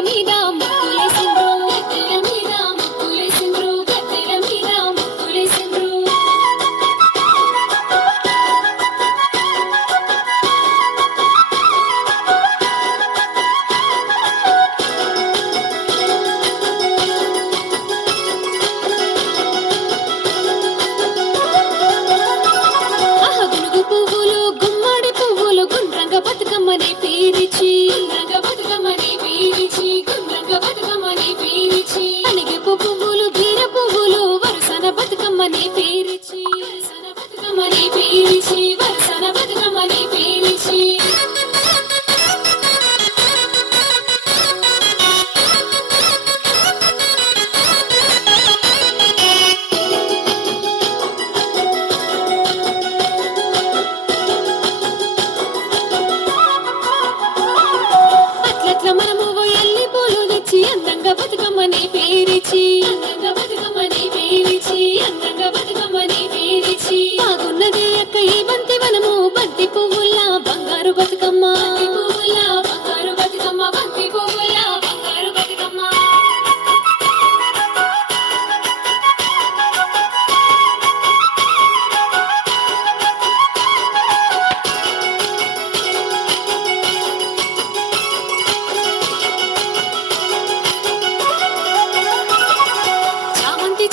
మీద ముగ్గులేసిండ్రు గద్దెల మీద ముగ్గులేసిండ్రు గద్దెల మీద ముగ్గులేసిండ్రు బతుకమ్మని పేరిచి గుండ్రంగ బతుకమ్మని పేరిచి అలిగెపు పువ్వులు బీర పువ్వులు వరుసన బతుకమ్మని పేరిచి వరుసన బతుకమ్మని పేరిచి వరుసన బతుకమ్మని పేరిచి అందంగా బతుకమ్మని పేరిచి అందంగా బతుకమ్మని పేరిచి అందంగా బతుకమ్మని పేరిచి బాగున్నది అక్క ఈ బంతి వనము బంతి పువ్వుల బంగారు బతుకమ్మ బంతి పువ్వుల బంగారు బతుకమ్మ బంతి పువ్వుల బంగారు బతుకమ్మ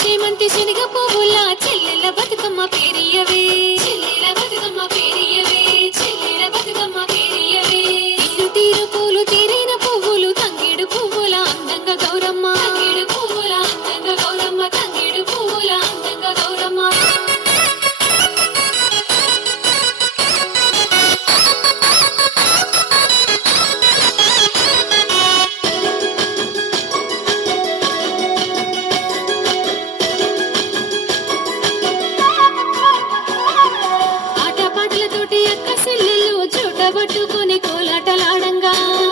చేమంతి శనగ పువ్వుల చెల్లెల బతుకమ్మ పేరియవే చెల్లెల బతుకమ్మ పేరియవే చెల్లెల బతుకమ్మ పేరియవే తీరు తీరు పూలు తీరైన పువ్వులు తంగేడు పువ్వుల అందంగా గౌరమ్మ తంగేడు పువ్వుల అందంగా గౌరమ్మ తంగేడు పువ్వుల అందంగా గౌరమ్మ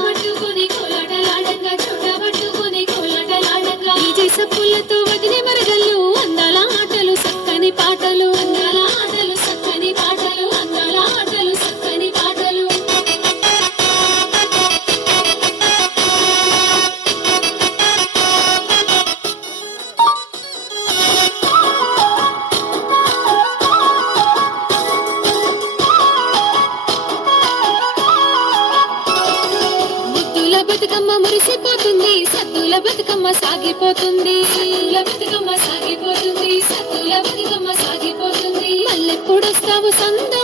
పట్టుకొని కోలాటలాడంగా చోట పట్టుకొని కోలాటలాడంగా ఈ సప్పులతో వదిలి మరగళ్ళు అందాల ఆటలు సక్కని పాటలు అందాల ఆటలు సక్కని పాటలు అందాల ఆటలు సక్కని పాటలు బతుకమ్మ మురిసిపోతుంది సద్దుల బతుకమ్మ సాగిపోతుంది సద్దుల బతుకమ్మ సాగిపోతుంది సద్దుల బతుకమ్మ సాగిపోతుంది మళ్ళెప్పుడొస్తావు సంద